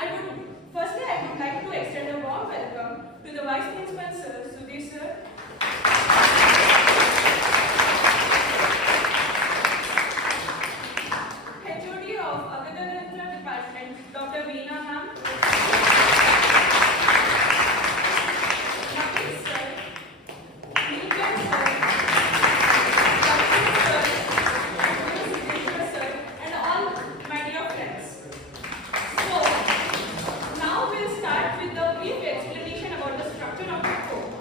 I would like to extend a warm welcome to the Vice Principal Sir, Sudhir Sir, HOD of Agriculture Department, Dr. Veena Ma'am, Naveen Sir, Neelkan Sir, Dr. Sir, and all my dear friends. So, now we'll start with the brief explanation about the structure of the code.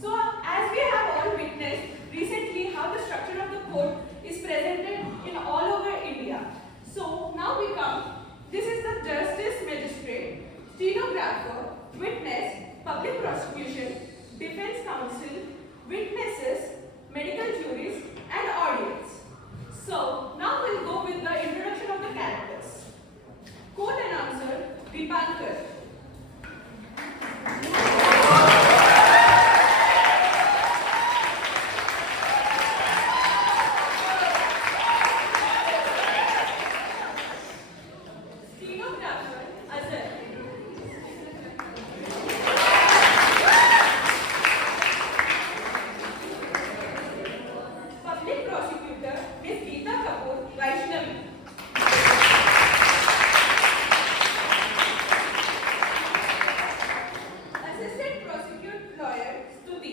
So, as we have all witnessed recently how the structure of the code is presented in all over India. So, now we come, this is the justice, magistrate, stenographer, witness, public prosecution, defense counsel, witnesses, medical juries, and audience. So, now we'll go with the introduction of the characters. Court announcer, Deepankar. Stenographer, Azhar. Public prosecutor, Ms. Geeta Kapoor, Vaishnavi. Assistant prosecutor lawyer, Stuti.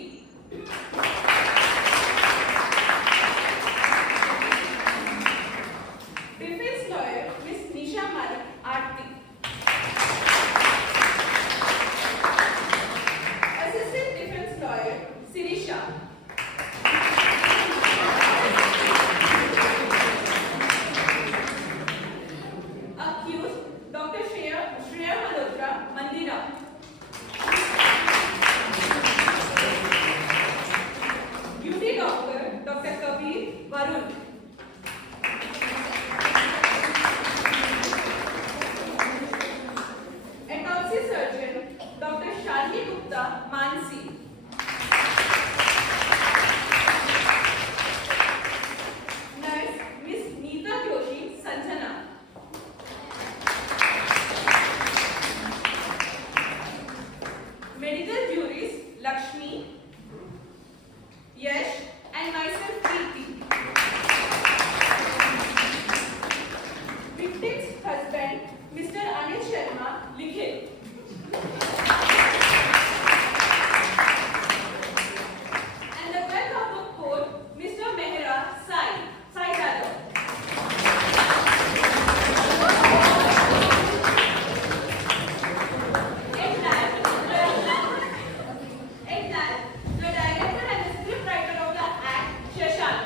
Defense lawyer, Ms. Nisha Malik, Aarti. Assistant defense lawyer, Sirisha. Accused, Dr. Shreya Malhotra, Mandira. Duty doctor, Dr. Kabir, Varun. Autopsy surgeon, Dr. Shalini Gupta, Mansi. Nurse, Miss Neeta Joshi, Sanjana. Medical juries, Lakshmi, Yash, and myself, Preeti. Victim's husband, Mr. Anil Sharma, Likhit. And the clerk of the court, Mr. Mehra, Sai Yadav. The director and the script writer of the act, Shashank.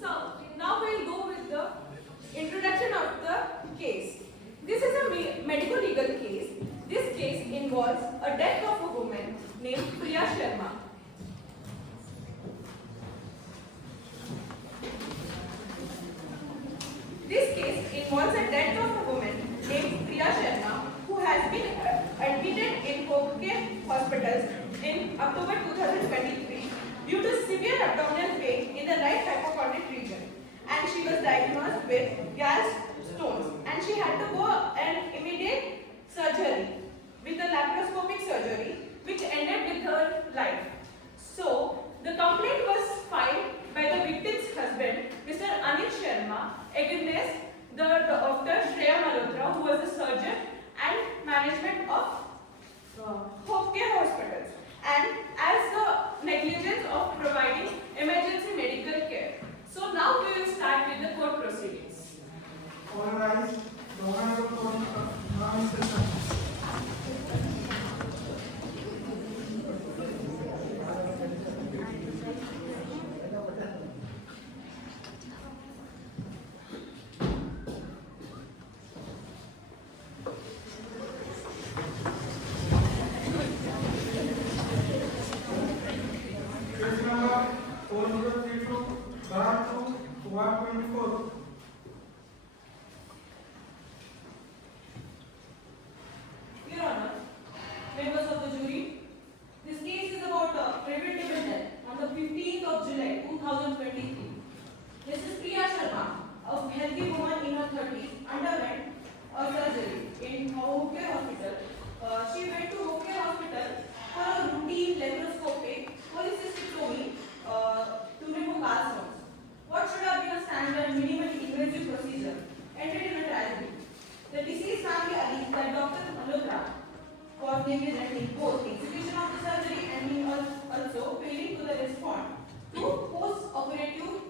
So, now we'll go with the introduction of the case. This is a medical legal case. This case involves a death of a woman named Priya Sharma. This case involves a death of a woman named Priya Sharma who has been admitted in Hoke hospitals in October 2023 due to severe abdominal pain in the right hypochondrial region, and she was diagnosed with gallstones, and she had to go an immediate surgery with a laparoscopic surgery which ended with her life. So the complaint was filed by the victim's husband, Mr. Anil Sharma, against the Dr. Shreya Malhotra, who was a surgeon and management of Hope hospitals, and as the negligence of providing emergency medical care. So now we will start with the court proceedings. All rise. The Honorable Court of Now in session. was negligent in both execution of the surgery and in also failing to the respond to post-operative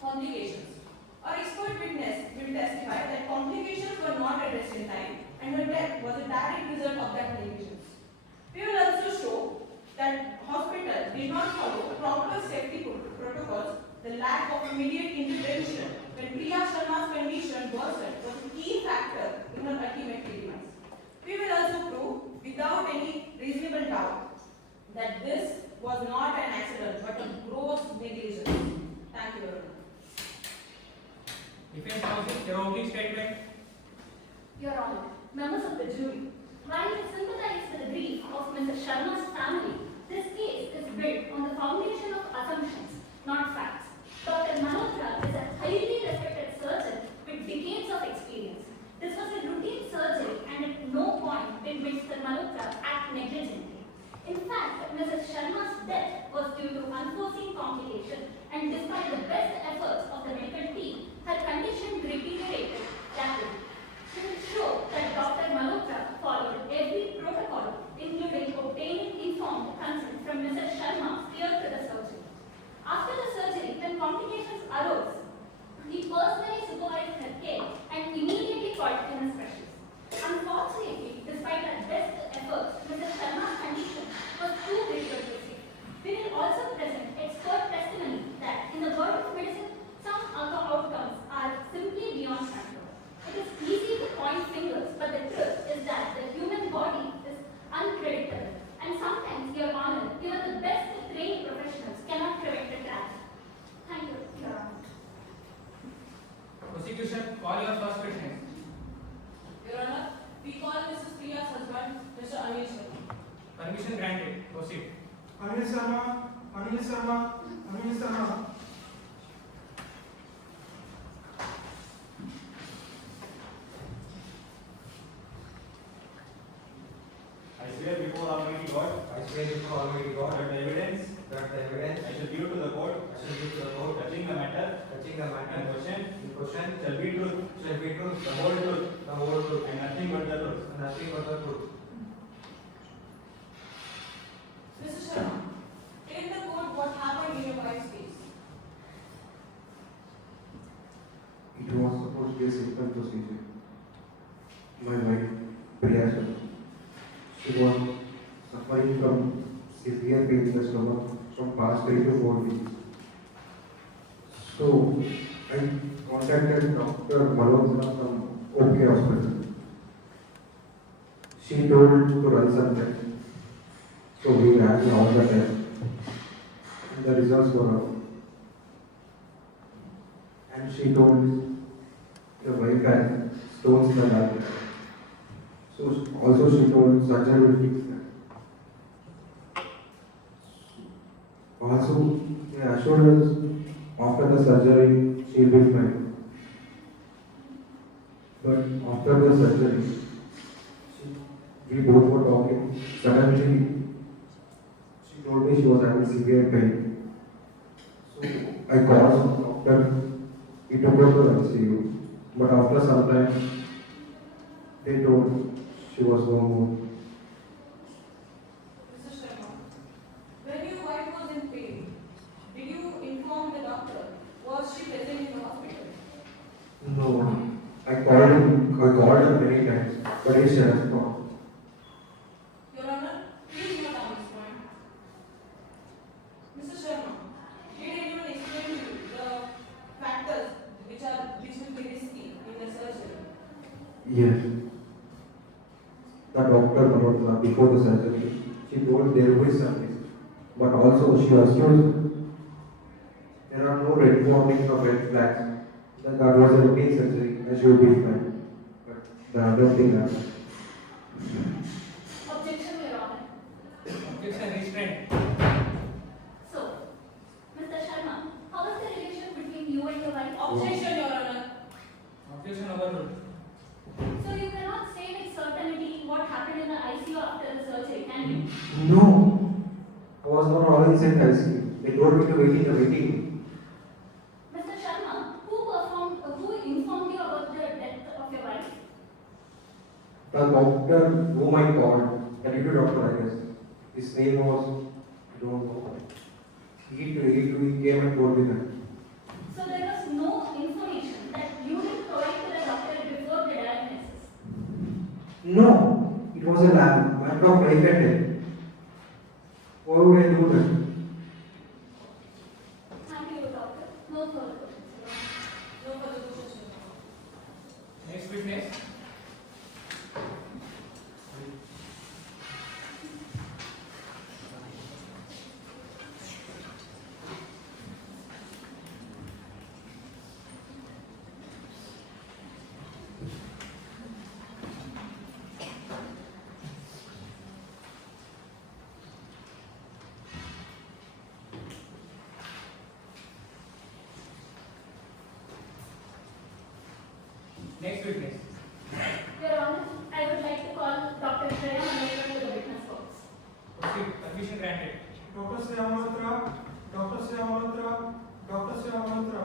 complications. Our expert witness will testify that complications were not addressed in time and her death was a direct result of that negligence. We will also show that hospital did not follow proper safety protocols. The lack of immediate intervention when Priya Sharma's condition worsened was a key factor in her ultimate demise. We will also prove without any reasonable doubt that this was not an accident but a gross negligence. Thank you, Your Honor. Defense counsel, your opening statement. Your Honor, members of the jury, while I sympathize with the grief of Mr. Sharma's family, this case is built on the foundation of assumptions, not facts. Dr. Malhotra is a highly respected surgeon with decades of experience. This was a routine surgery and at no point did Mr. Malhotra act negligently. In fact, Mrs. Sharma's death was due to unforeseen complications and despite the best efforts of the medical team, her condition deteriorated rapidly. We will show that Dr. Malhotra followed every protocol, including obtaining informed consent from Mrs. Sharma prior to the surgery. After the surgery, when complications arose, he personally supervised her care and immediately called in a specialist. Unfortunately, despite our best efforts, Mrs. Sharma's condition was too critical to save. We will also present expert testimony that, in the world of medicine, some other outcomes are simply beyond control. It is easy to point fingers, but the truth is that the human body is unpredictable, and sometimes, Your Honor, even the best trained professionals cannot prevent a tragedy. Thank you, Your Honor. Prosecution, call your first witness. Your Honor, we call Mrs. Priya's husband, Mr. Anil Sharma. Permission granted. Proceed. Anil Sharma, Anil Sharma, Anil Sharma. I swear before Almighty God I swear before Almighty God that the evidence that the evidence I shall give to the court I shall give to the court touching the matter touching the in matter question in question shall be truth, shall be true, the whole truth, the whole truth, and nothing but the truth. and nothing but the truth. Mr. Sharma, tell the court what happened in your wife's case. It was supposed to be a simple procedure. My wife, Priya Sharma, she was suffering from severe pain in the stomach from past 3 to 4 weeks. So I contacted Dr. Malhotra from OK Hospital. She told to run some tests. So we ran all the tests and the results were out. And she told the wife had stones in the lung. So also she told surgery will fix that. Also, they assured us after the surgery she will be fine. But after the surgery, we both were talking. Suddenly, she told me she was having severe pain. So I called doctor. He took her to ICU. But after some time, they told she was no more. Mr. Sharma, when your wife was in pain, did you inform the doctor? Was she present in the hospital? No, I called her many times, but he said respond. Your Honor, please note on this point. Mr. Sharma, did anyone explain to you the factors which will be risky in the surgery? Yes. The doctor Malhotra, before the surgery, she told there will be some risk. But also she assured there are no red warnings or red flags. That was a routine surgery and she will be fine. But the other thing happened. Objection, Your Honor. Objection restrained. So, Mr. Sharma, how was the relation between you and your wife? Objection, Your Honor. Objection overruled. So you cannot say with certainty what happened in the ICU after the surgery, can you? No, I was not all inside ICU. They told me to wait in the waiting room. Mr. Sharma, who informed you about the death of your wife? The doctor whom I called, and due to deputy doctor, I guess. His name was, I don't know. He came and told me that. So there was no information that you did provide to the doctor before the diagnosis. No, it was a matter of life and death. Why would I do that? Thank you, doctor. No further questions. No further questions, Your Honor. Next witness. Next witness. Your Honor, I would like to call Dr. Shreya Malhotra to the witness box. Proceed. Permission granted. Dr. Shreya Malhotra, Dr. Shreya Malhotra, Dr. Shreya Malhotra.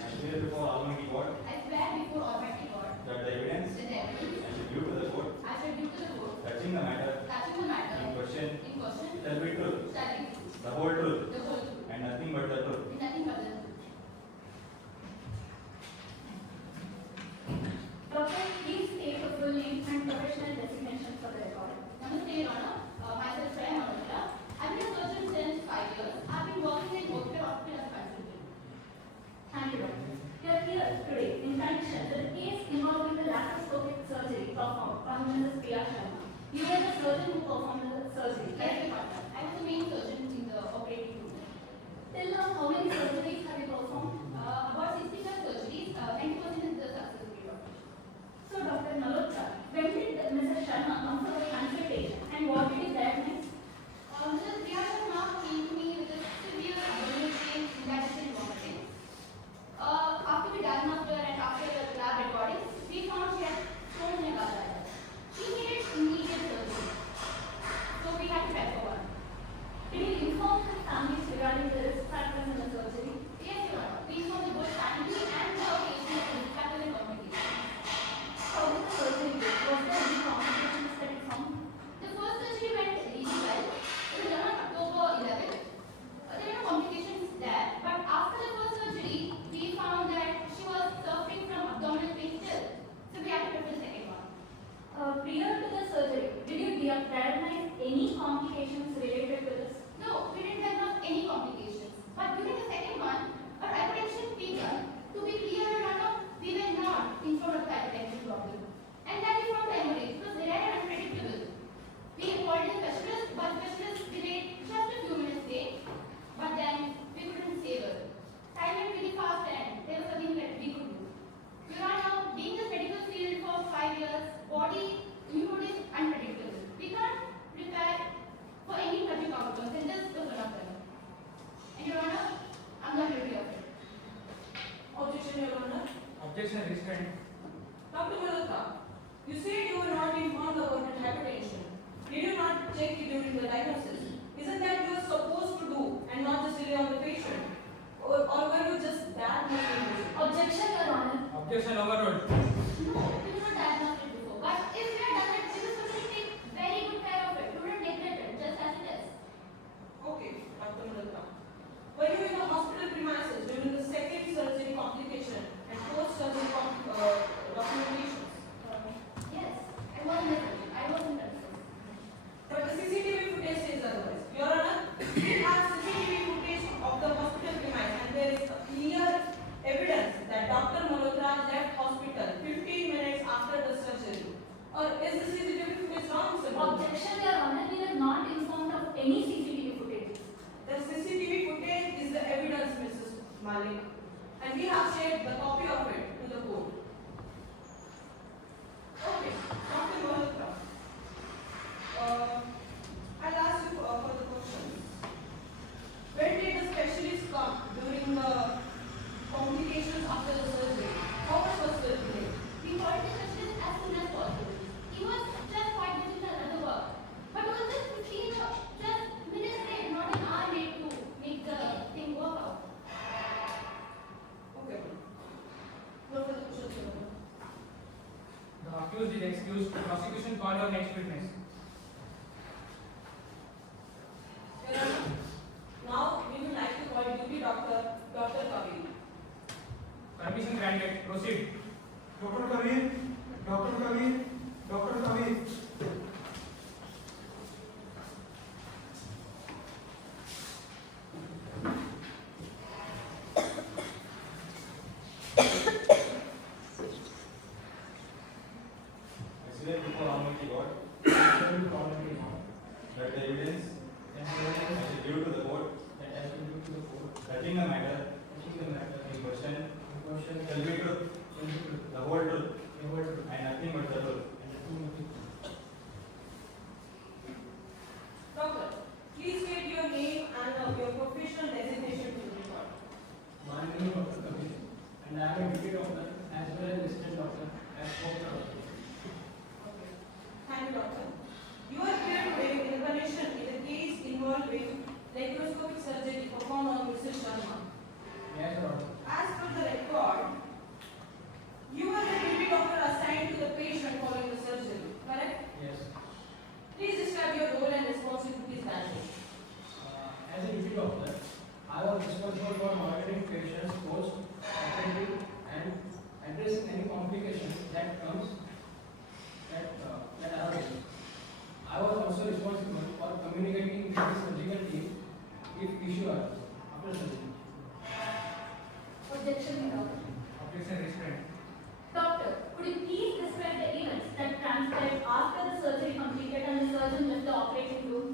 I swear before Almighty God I swear before Almighty God that the evidence that the evidence I should give to the court I shall give to the court touching the matter touching the matter in question in question shall be truth, shall be true, the whole truth, the whole truth, and nothing but the truth. and nothing but the truth. Doctor, please state your full name and professional designation for the record. Namaste, Your Honor. Myself Shreya Malhotra. I've been a surgeon since 5 years. I've been working in Oakville Hospital as a consultant. Thank you, doctor. You are here today in connection with the case involving the laparoscopic surgery performed by Mrs. Priya Sharma. You were the surgeon who performed the surgery, Yes, correct? Your Honor. I was the main surgeon in the operating room. Till now, how many surgeries have you performed? About 65 surgeries, 90% is the success rate of it. So, Dr. Malhotra, when did Mrs. Sharma come for the consultation and what did you diagnose? Mrs. Priya Sharma came to me with a severe abdominal pain, indigestion, and vomiting. After we diagnosed her and after the lab recordings, we found she had stones in her gallbladder. She needed immediate surgery. So we had to try for one. Did you inform the families regarding the risk factors in the surgery? Yes, Your Honor. We informed the both family and the patient with factors and complications. How did the surgery go? Was there any complications that you found? The first surgery went really well. It was done on October 11th. There were no complications there, but after the first surgery, we found that she was suffering from abdominal pain still. So we had to prepare the second one. Prior to the surgery, did you diagnose any complications related to this? No, we didn't diagnose any complications. But during the second one, our hypertension peaked up. To be clear, Your Honor, we were not informed of the hypertension problem. And then we found the hemorrhage. It was rare and unpredictable. We called the specialist, but the specialist delayed just a few minutes late. But then we couldn't save her. Time went really fast and there was nothing that we could do. Your Honor, being in this medical field for 5 years, body input is unpredictable. We can't prepare for any tragic outcomes, and this was one of them. And Your Honor, I'm not guilty of it. Objection, Your Honor. Objection restrained. Dr. Malhotra, you said you were not informed about her hypertension. Did you not check it during the diagnosis? Isn't that you are supposed to do and not just rely on the patient? Or were you just that much information? Objection, Your Honor. Objection overruled. No, we did not diagnose it before. But if we had done it, we would certainly take very good care of it. We wouldn't neglect it, just as it is. Okay, Dr. Malhotra. Were you in the hospital premises during the second surgery complication and post-surgery documentations? Yes, I was in the surgery. I was in the surgery. But the CCTV footage says otherwise. Your Honor, we have CCTV footage of the hospital premise and there is a clear evidence that Dr. Malhotra left hospital 15 minutes after the surgery. Or is the CCTV footage wrong, sir? Objection, Your Honor. We were not informed of any CCTV footage. The CCTV footage is the evidence, Mrs. Malik. And we have shared the copy of it to the court. Okay, Dr. Malhotra. I'll ask you for the questions. When did the specialist come during the complications after the surgery? How much was the delay? We called the specialist as soon as possible. He was just quite busy with another work. But it was just 15 just minutes late, not an hour late to make the thing work out. prosecution call your next witness. Your Honor, now we would like to call duty doctor, Dr. Kabir. Permission granted. Proceed. Dr. Kabir, Dr. Kabir, Dr. Kabir. I swear before Almighty God that the evidence I shall give to the court touching the matter in question shall be truth, the whole truth, and nothing but the truth. Doctor, please state your name and your professional designation to the record. My name is Dr. Kabir, and I am a duty doctor as well as assistant doctor at Hope Hospital. Okay. Thank you, doctor. You are here today in connection with a case involving laparoscopic surgery performed on Mrs. Sharma. Yes, doctor. As per the record, you are the duty doctor assigned to the patient following the surgery, correct? Yes. Please describe your role and responsibilities that day. As a duty doctor, I was responsible for monitoring patients post-operative and addressing any complications that arise. I was also responsible for communicating with the surgical team if issue arises after surgery. Objection, Your Honor. Objection restrained. Doctor, could you please describe the events that transpired after the surgery completed and the surgeon left the operating room?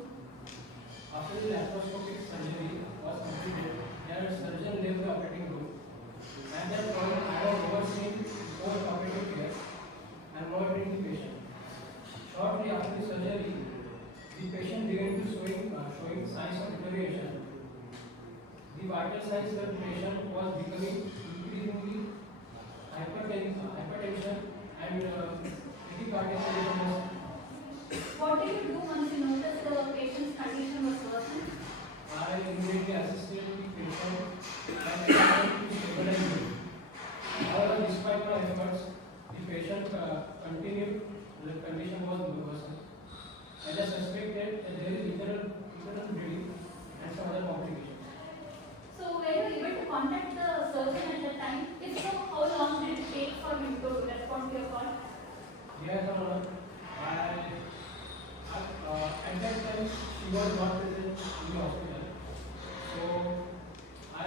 After the laparoscopic surgery was completed, the surgeon left the operating room. At that point, I was overseeing post-operative care and monitoring the patient. Shortly after the surgery, the patient began to showing signs of deterioration. The vital signs that the patient was becoming increasingly hypertension and tachycardia. What did you do once you noticed the patient's condition was worsened? I immediately assisted the patient and attempted to stabilize him. However, despite my efforts, the patient continued, the condition was worsened. And I suspected that there is internal bleeding and some other complications. So were you able to contact the surgeon at the time? If so, how long did it take for you to respond to your call? Yes, Honor. At that time, she was not present in the hospital. So I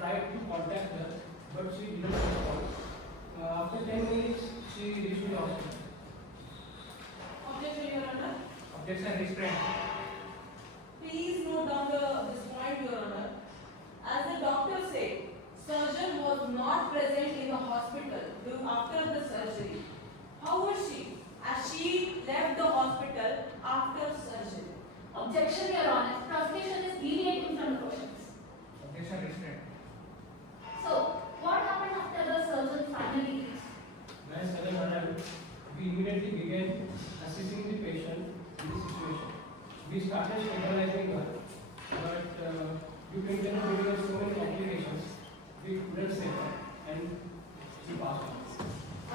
tried to contact her, but she didn't respond. After 10 minutes, she reached the hospital. Objection, Your Honor. Objection restrained. Please note down this point, Your Honor. As the doctor said, surgeon was not present in the hospital after the surgery. How was she? As she left the hospital after surgery. Objection, Your Honor. Prosecution is deviating from the questions. Objection restrained. So, what happened after the surgeon finally reached? When surgeon arrived, we immediately began assessing the patient in the situation. We started stabilizing her, but due to internal bleeding and so many complications, we couldn't save her and she passed on.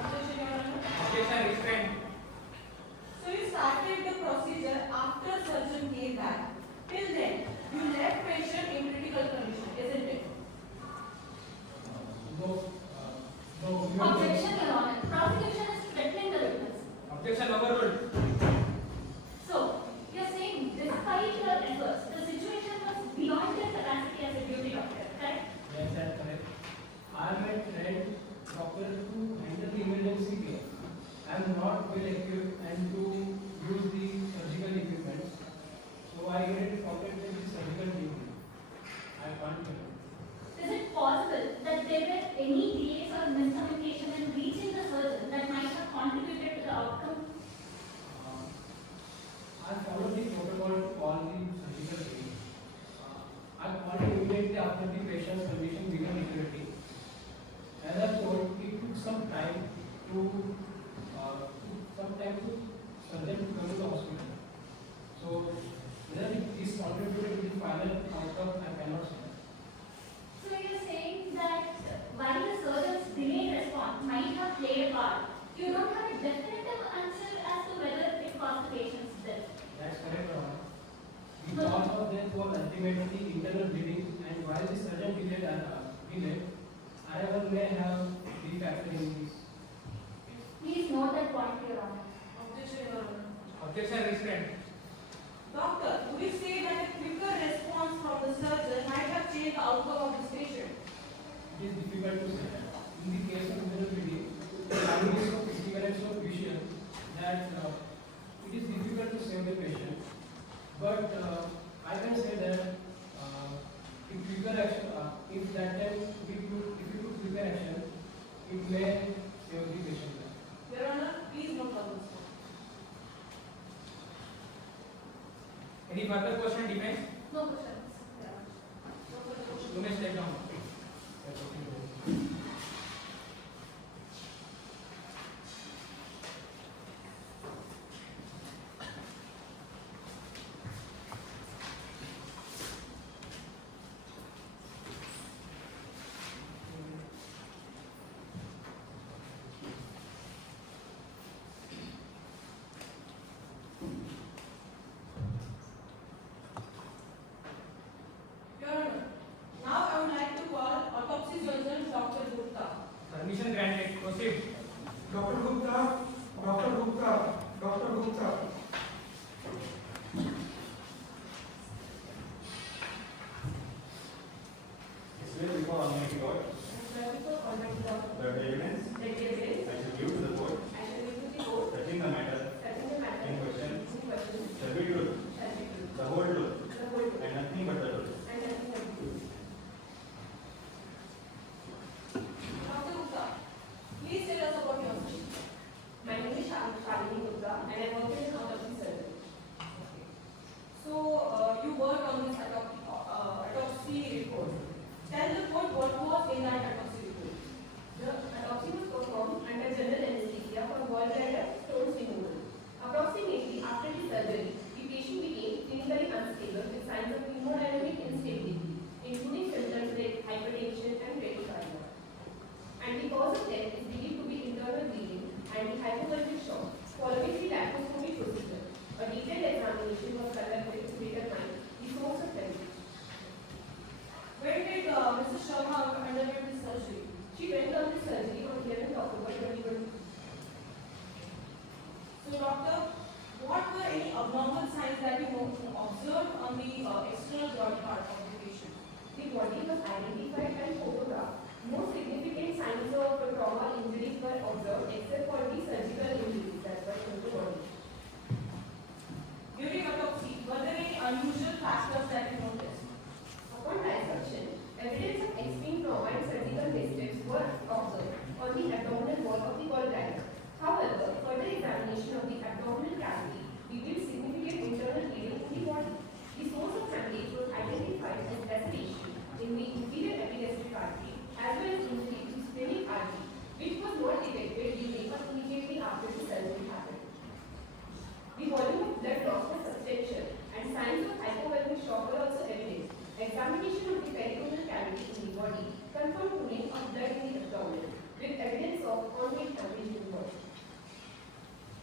Objection, Your Honor. Objection restrained. So you started the procedure after surgeon came back. Till then, you left patient in critical condition, isn't it? No, Objection, Your Honor. Prosecution is threatening the witness. Objection overruled. So, you're saying despite your efforts, the situation was beyond your capacity as a duty doctor, correct? yes, that's correct. I am a trained doctor to handle the emergency care. I am not well equipped and to use the surgical equipment. So I immediately contacted the surgical team. I can't tell. Is it possible that there were any delays or miscommunication in reaching the surgeon that might have contributed to the outcome? I followed the protocol to call the surgical team. I called immediately after the patient's condition began deteriorating. As I told, it took some time to surgeon to come to the hospital. So whether this contributed to the final outcome, I cannot say. So you're saying that while the surgeon's delayed response might have played a part, you don't have a definitive answer as to whether ultimately internal bleeding, and while the surgeon delayed, RFL may have refactoring this. Please note that point, Your Honor. Objection, Your Honor. Objection restrained. Doctor, would you say that a quicker response from the surgeon might have changed the outcome of this patient? It is difficult to say that. In the case of internal bleeding, the timing is so critical and so crucial that it is difficult to save the patient. But I can say that if quicker action, if that time if you took quicker action, it may save the patient. Your Honor, please note on this one. Any further question, defense? No questions, Your Honor. No further question. You may step down. Your Honor, now I would like to call autopsy surgeon Dr. Gupta. Permission granted. Proceed. Dr. Gupta, Dr. Gupta, Dr. Gupta. It's well before Almighty God, the evidence I shall give to the court, touching the matter in question, shall be truth, the whole truth, and nothing but the truth. Dr. Gupta, please tell us about yourself. My name is Shalini Gupta and I work in autopsy surgery. So, you worked on this autopsy report. Tell the court what was in that autopsy report. The autopsy was performed under general anesthesia for gallbladder stone removal. Approximately after the surgery, the patient became clinically unstable with signs of hemodynamic instability, including symptoms like hypertension and bradycardia. And the cause of death is believed to be internal bleeding and the hypovolemic shock. Following the laparoscopy procedure, a detailed examination was conducted to determine the source of hemorrhage. When did Mrs. Sharma undergo this surgery? She went on the surgery on 11th October 2020. So, doctor, what were any abnormal signs that you observed on the external body part of the patient? The body was identified and photographed. No significant signs of trauma injuries were observed except for the surgical injuries that were in the body. During autopsy, were there any unusual factors that you noticed? Upon dissection, evidence of extreme trauma and surgical missteps were observed on the abdominal wall of the gallbladder. However, further examination of the abdominal cavity revealed significant internal bleeding in the body. The source of hemorrhage was identified as laceration in the inferior epigastric artery as well as injury to splenic artery, which was not detected during or immediately after the surgery happened. The volume of blood loss was substantial and signs of hypovolemic shock were also evident. Examination of the peritoneal cavity in the body confirmed pooling of blood in the abdomen with evidence of ongoing hemorrhage in the body.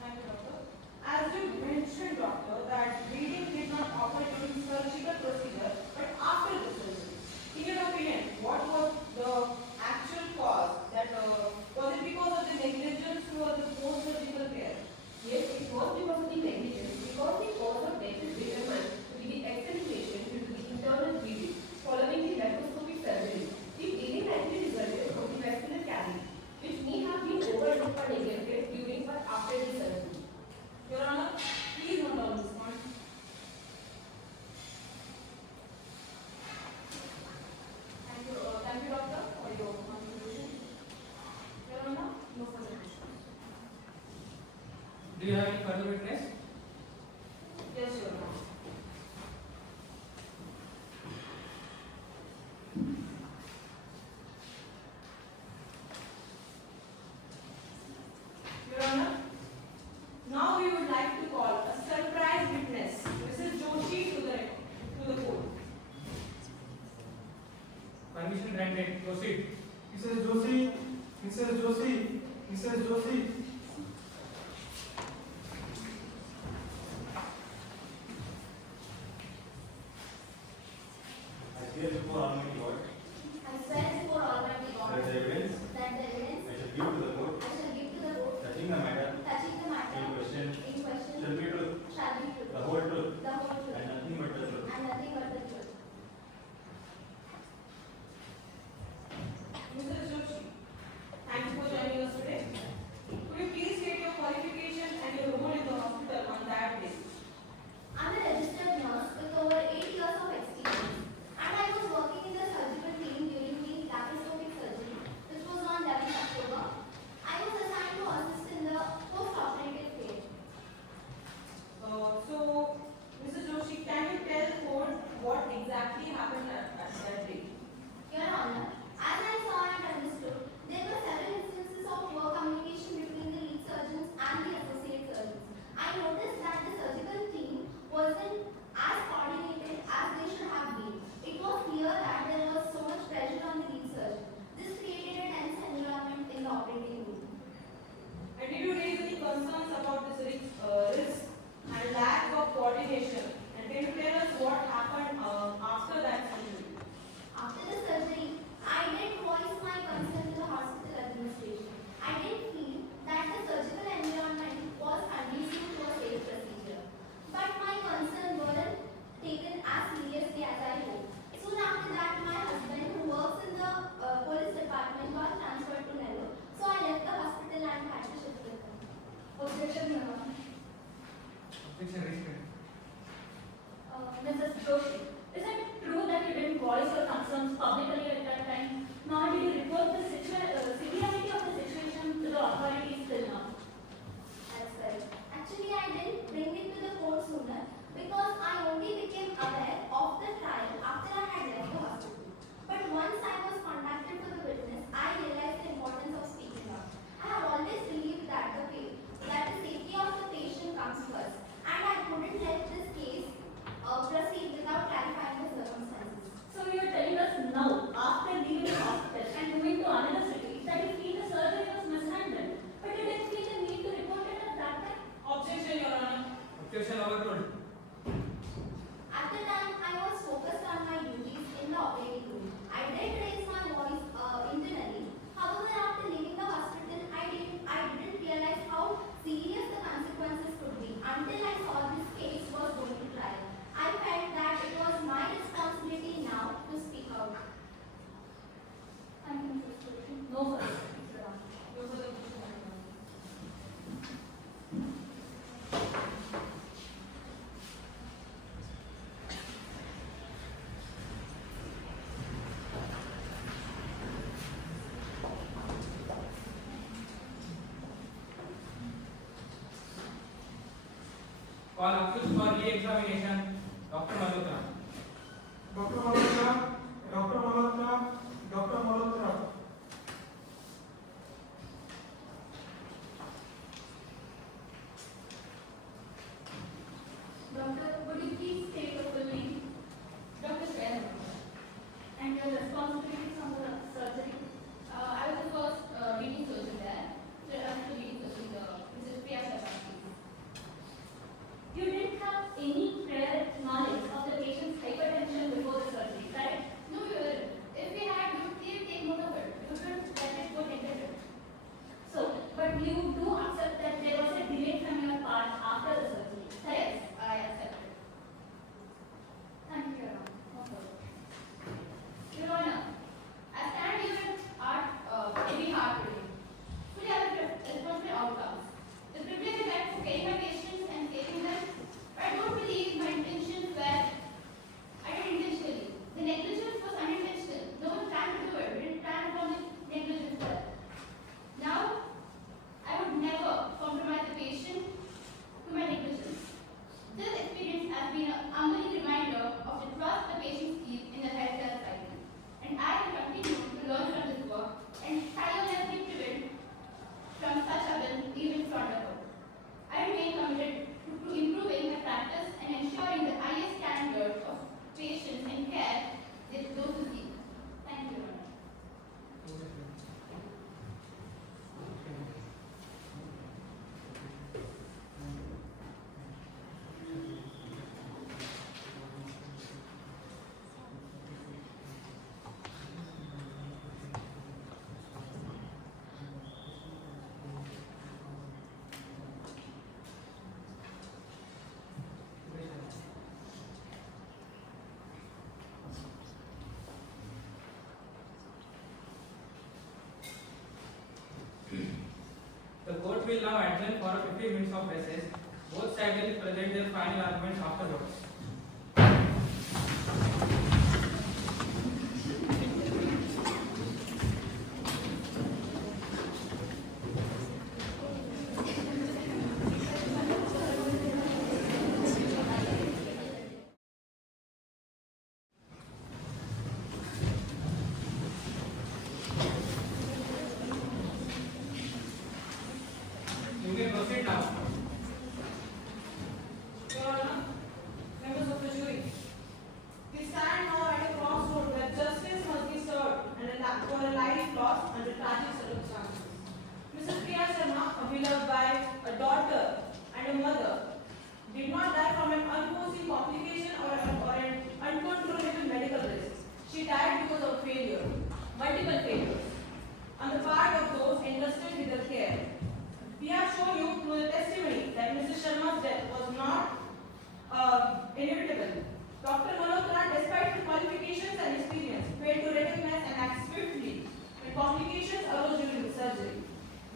Thank you, doctor. As you mentioned, doctor, that bleeding did not occur during surgical procedure, but after the surgery. In your opinion, what was the actual cause? Was it because of the negligence or the post-surgical care? Yes, it was because of the negligence, because the cause of death is determined to be the accentuation due to the internal bleeding following the laparoscopic surgery. The bleeding likely resulted from the vascular cavity, which may have been overlooked or neglected during or after the surgery. Your Honor, please note down this point. Thank you, doctor, for your contribution. Your Honor, no further questions. Do you have any further witness? Yes, Your Honor. Your Honor, now we would like to call a surprise witness, Mrs. Joshi, to the court. Permission granted. Proceed. Mrs. Joshi, Mrs. Joshi, Mrs. Joshi. Call accused for re-examination. Dr. Malhotra. Dr. Malhotra, Dr. Malhotra, Dr. Malhotra. Doctor, would you please state your full name? Dr. Sven. And your responsibilities on the surgery? I was the first reading surgeon there. So I was the reading surgeon, Mrs. Priya Sharma. You didn't have any prior knowledge of the patient's hypertension before the surgery, correct? No, you weren't. If we had, you would clearly take note of it. You wouldn't let it go intended. So, but you do accept that there was a delay from your part after the surgery, correct? Yes, I accept it. Thank you, Your Honor. No further. Your Honor, I stand here with heavy heart today. Today I have responsible outcomes. The privilege I had for caring my patients and saving them, but I don't believe my intentions were, I did intentionally. The negligence was unintentional. No one planned to do it. We didn't plan upon the negligence well. Now, I would never compromise the patient to my negligence. This experience has been a humbling reminder of the trust the patients keep in the healthcare society. And I will continue to learn from this work and tirelessly pivot from such events even further. I remain committed to improving my practice and ensuring the highest standard of patience and care that those who seek. Thank you, Your Honor. The court will now adjourn for 15 minutes of recess. Both sides will present their final arguments afterwards. You may proceed now. Your Honor, members of the jury, we stand now at a crossroad where justice must be served and for a life lost under tragic circumstances. Mrs. Priya Sharma, beloved by a daughter and a mother, did not die from an unforeseen complication or an uncontrollable medical risk. She died because of failure, multiple failures, on the part of those entrusted with her care. We have shown you through the testimony that Mrs. Sharma's death was not inevitable. Dr. Malhotra, despite her qualifications and experience, failed to recognize and act swiftly when complications arose during the surgery.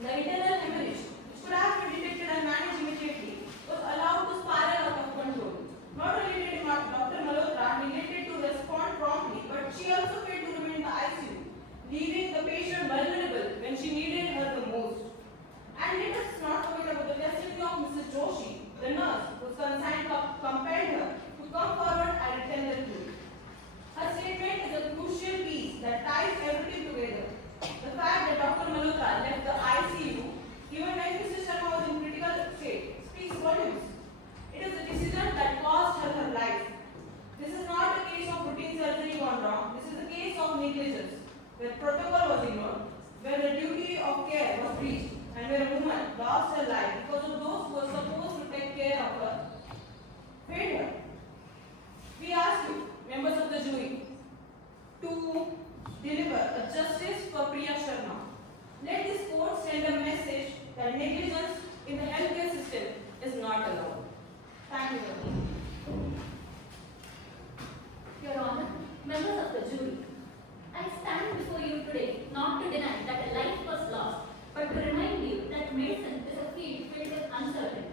The internal hemorrhage, which could have been detected and managed immediately, was allowed to spiral out of control. Not only did Dr. Malhotra neglected to respond promptly, but she also failed to remain in the ICU, leaving the patient vulnerable when she needed her the most. And let us not forget about the testimony of Mrs. Joshi, the nurse whose consent compelled her to come forward and attend the truth. Her statement is a crucial piece that ties everything together. The fact that Dr. Malhotra left the ICU even when Mrs. Sharma was in critical state speaks volumes. It is a decision that cost her her life. This is not a case of routine surgery gone wrong. This is a case of negligence, where protocol was ignored, where the duty of care was breached, and where a woman lost her life because of those who were supposed to take care of her failure. We ask you, members of the jury, to deliver a justice for Priya Sharma. Let this court send a message that negligence in the healthcare system is not allowed. Thank you very much. Your Honor, members of the jury, I stand before you today not to deny that a life was lost, but to remind you that medicine is a field filled with uncertainty.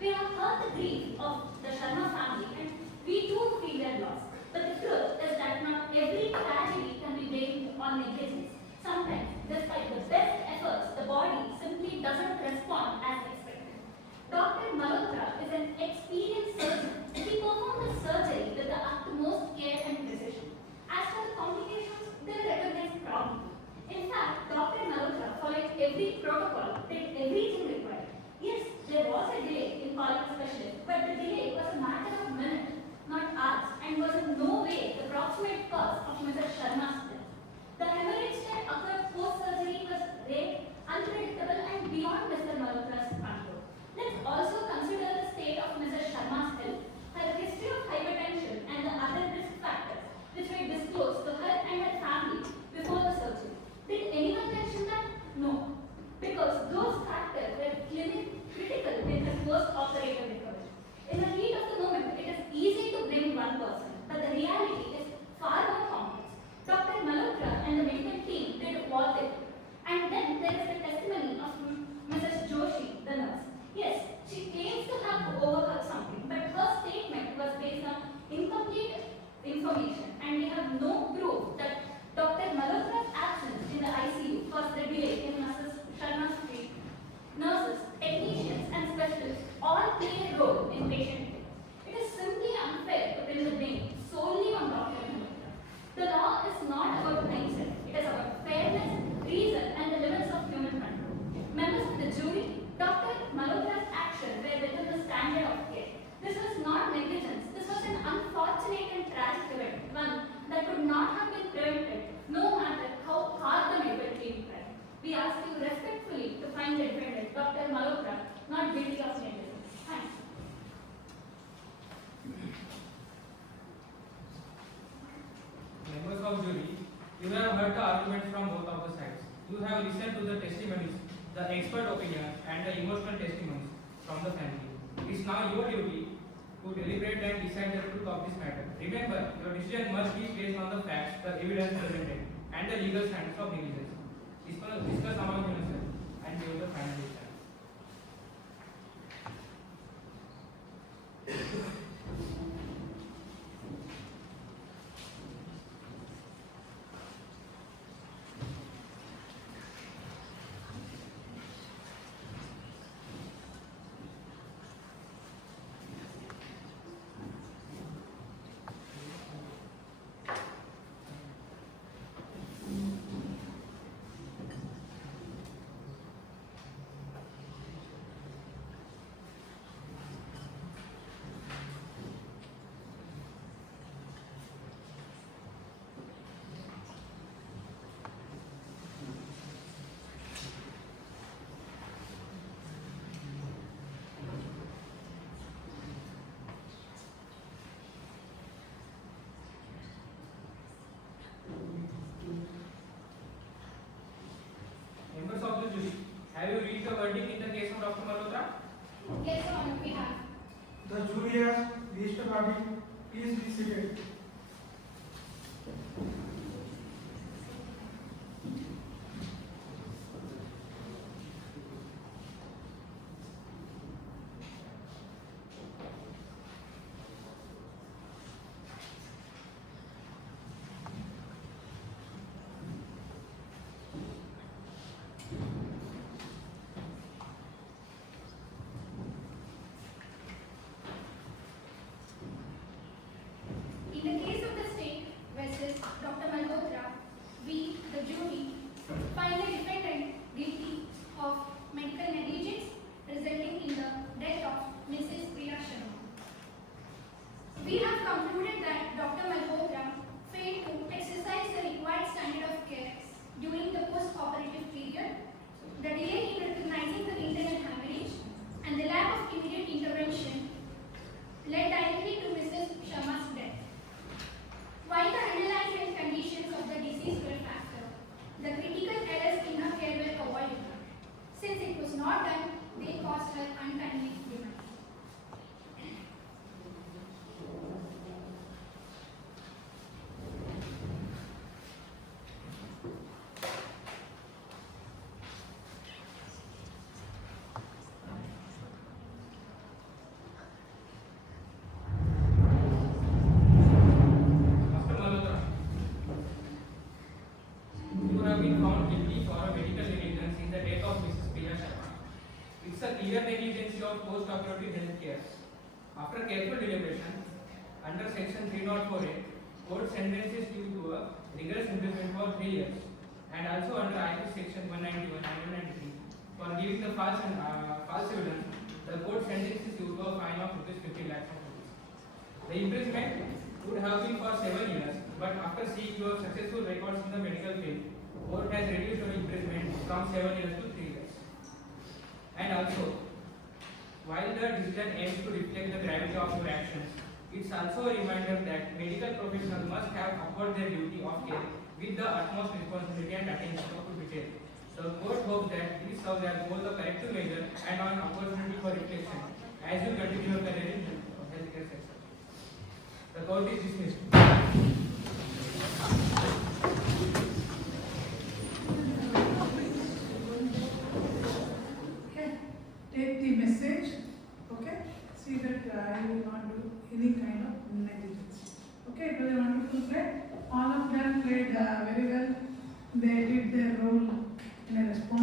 We have heard the grief of the Sharma family and we too feel their loss. But the truth is that not every tragedy can be blamed on negligence. Sometimes, despite the best efforts, the body simply doesn't respond as expected. Dr. Malhotra is an experienced You have listened to the testimonies, the expert opinions, and the emotional testimonies from the family. It's now your duty to deliberate and decide the truth of this matter. Remember, your decision must be based on the facts, the evidence presented, and the legal standards of negligence. Discuss among yourselves and give the final decision. Members of the jury, have you reached the verdict in the case of Dr. Malhotra? Yes, Your Honor, we have. The jury has reached a verdict. Please be seated. In the case of the state versus Dr. Malhotra, we, the jury, find the defendant guilty of medical negligence resulting in the death of Mrs. Priya Sharma. We have concluded that Dr. Malhotra failed to exercise the required standard of care during the post-operative period, the delay in recognizing the internal hemorrhage, and the lack of immediate intervention led directly to Mrs. Sharma's death. While the underlying health conditions of the deceased were factor, the critical errors in her care were avoidable. Since it was not done, they caused her untimely demise. Dr. Malhotra, you have been found guilty for a medical negligence in the death of Mrs. Priya Sharma. It's a clear negligence of post-operative health care. After careful deliberation, under section 304A, court sentences you to a rigorous imprisonment for 3 years, and also under IPC section 191 and 193 for giving the false evidence, the court sentences you to a fine of rupees 50 lakhs of rupees. The imprisonment would have been for 7 years, but after seeing your successful records in the medical field, court has reduced your imprisonment from 7 years to 3 years. And also, while the decision aims to reflect the gravity of your actions, it's also a reminder that medical professionals must have uphold their duty of care with the utmost responsibility and attention to detail. The court hopes that this serves as both a corrective measure and an opportunity for reflection as you continue your career in healthcare sector. The court is dismissed. Okay, take the message, okay, see that I will not do any kind of negligence. Okay, it was a wonderful play. All of them played very well. They did their role in a responsible